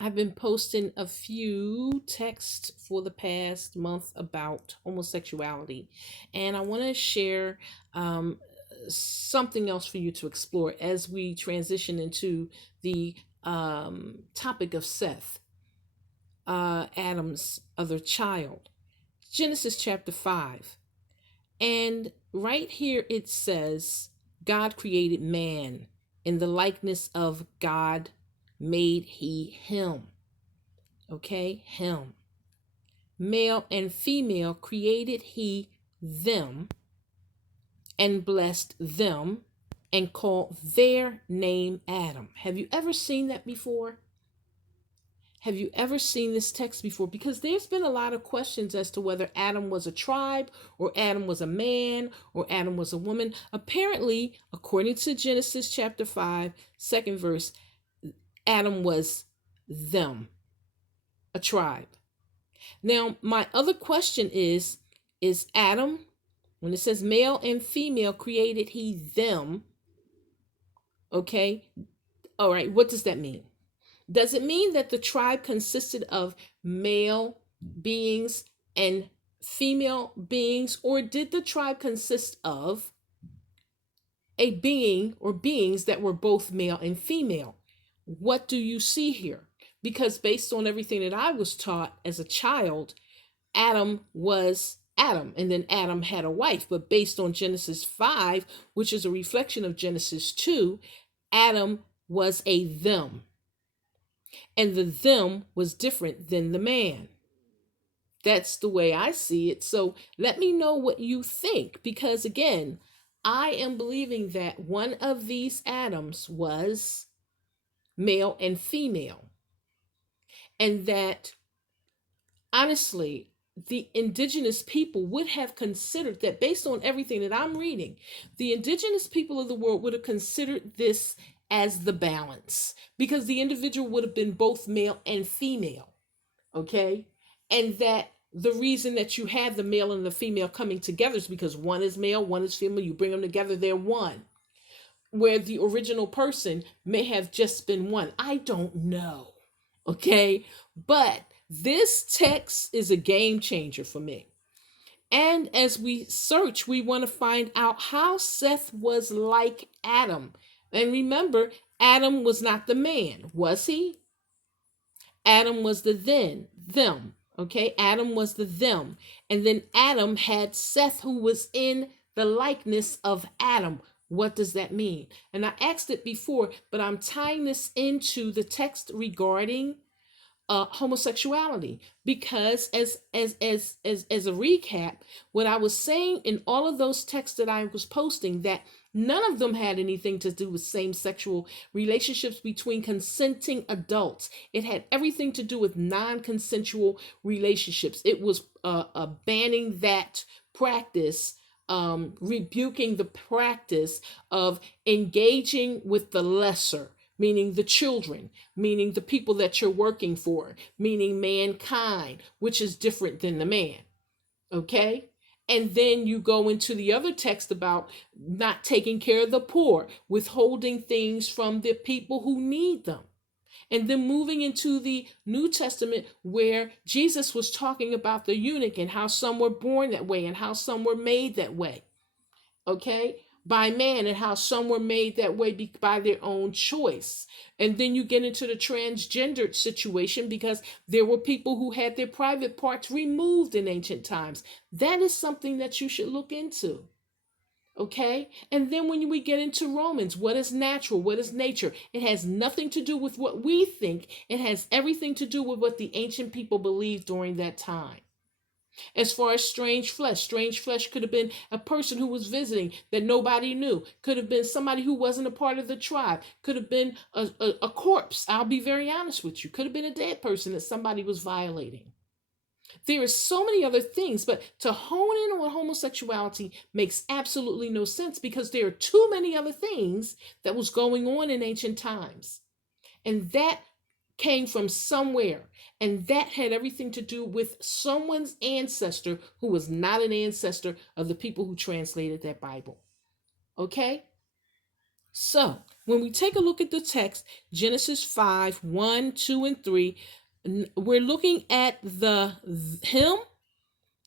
I've been posting a few texts for the past month about homosexuality, and I want to share um, something else for you to explore as we transition into the topic of Seth, Adam's other child. Genesis chapter 5. And right here it says, God created man in the likeness of God made he him. Okay, him. Male and female created he them and blessed them and called their name Adam. Have you ever seen that before? Have you ever seen this text before? Because there's been a lot of questions as to whether Adam was a tribe or Adam was a man or Adam was a woman. Apparently, according to Genesis chapter 5, second verse, Adam was them, a tribe. Now, my other question is Adam, when it says male and female created he them, okay? All right, what does that mean? Does it mean that the tribe consisted of male beings and female beings, or did the tribe consist of a being or beings that were both male and female? What do you see here? Because based on everything that I was taught as a child, Adam was Adam, and then Adam had a wife. But based on Genesis 5, which is a reflection of Genesis 2, Adam was a them, and the them was different than the man. That's the way I see it. So let me know what you think, because again, I am believing that one of these Adams was male and female, and that honestly, the indigenous people would have considered that. Based on everything that I'm reading, the indigenous people of the world would have considered this as the balance, because the individual would have been both male and female, okay? And that the reason that you have the male and the female coming together is because one is male, one is female. You bring them together, they're one. Where the original person may have just been one. I don't know. Okay. But this text is a game changer for me. And as we search, we want to find out how Seth was like Adam. And remember, Adam was not the man, was he? Adam was the them. Okay, Adam was the them. And then Adam had Seth, who was in the likeness of Adam. What does that mean? And I asked it before, but I'm tying this into the text regarding homosexuality, because as a recap, what I was saying in all of those texts that I was posting, that none of them had anything to do with same sexual relationships between consenting adults. It had everything to do with non-consensual relationships. It was banning that practice, rebuking the practice of engaging with the lesser, meaning the children, meaning the people that you're working for, meaning mankind, which is different than the man. Okay? And then you go into the other text about not taking care of the poor, withholding things from the people who need them. And then moving into the New Testament, where Jesus was talking about the eunuch and how some were born that way and how some were made that way. Okay, by man, and how some were made that way by their own choice. And then you get into the transgendered situation, because there were people who had their private parts removed in ancient times. That is something that you should look into. Okay, and then when we get into Romans, what is natural, what is nature? It has nothing to do with what we think. It has everything to do with what the ancient people believed during that time. As far as strange flesh could have been a person who was visiting that nobody knew, could have been somebody who wasn't a part of the tribe, could have been a corpse. I'll be very honest with you. Could have been a dead person that somebody was violating. There are so many other things, but to hone in on homosexuality makes absolutely no sense, because there are too many other things that was going on in ancient times. And that came from somewhere. And that had everything to do with someone's ancestor who was not an ancestor of the people who translated that Bible. Okay? So When we take a look at the text, Genesis 5, 1, 2, and 3, we're looking at the him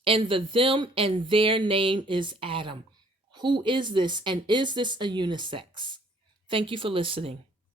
and the them, and their name is Adam. Who is this? And is this a unisex? Thank you for listening.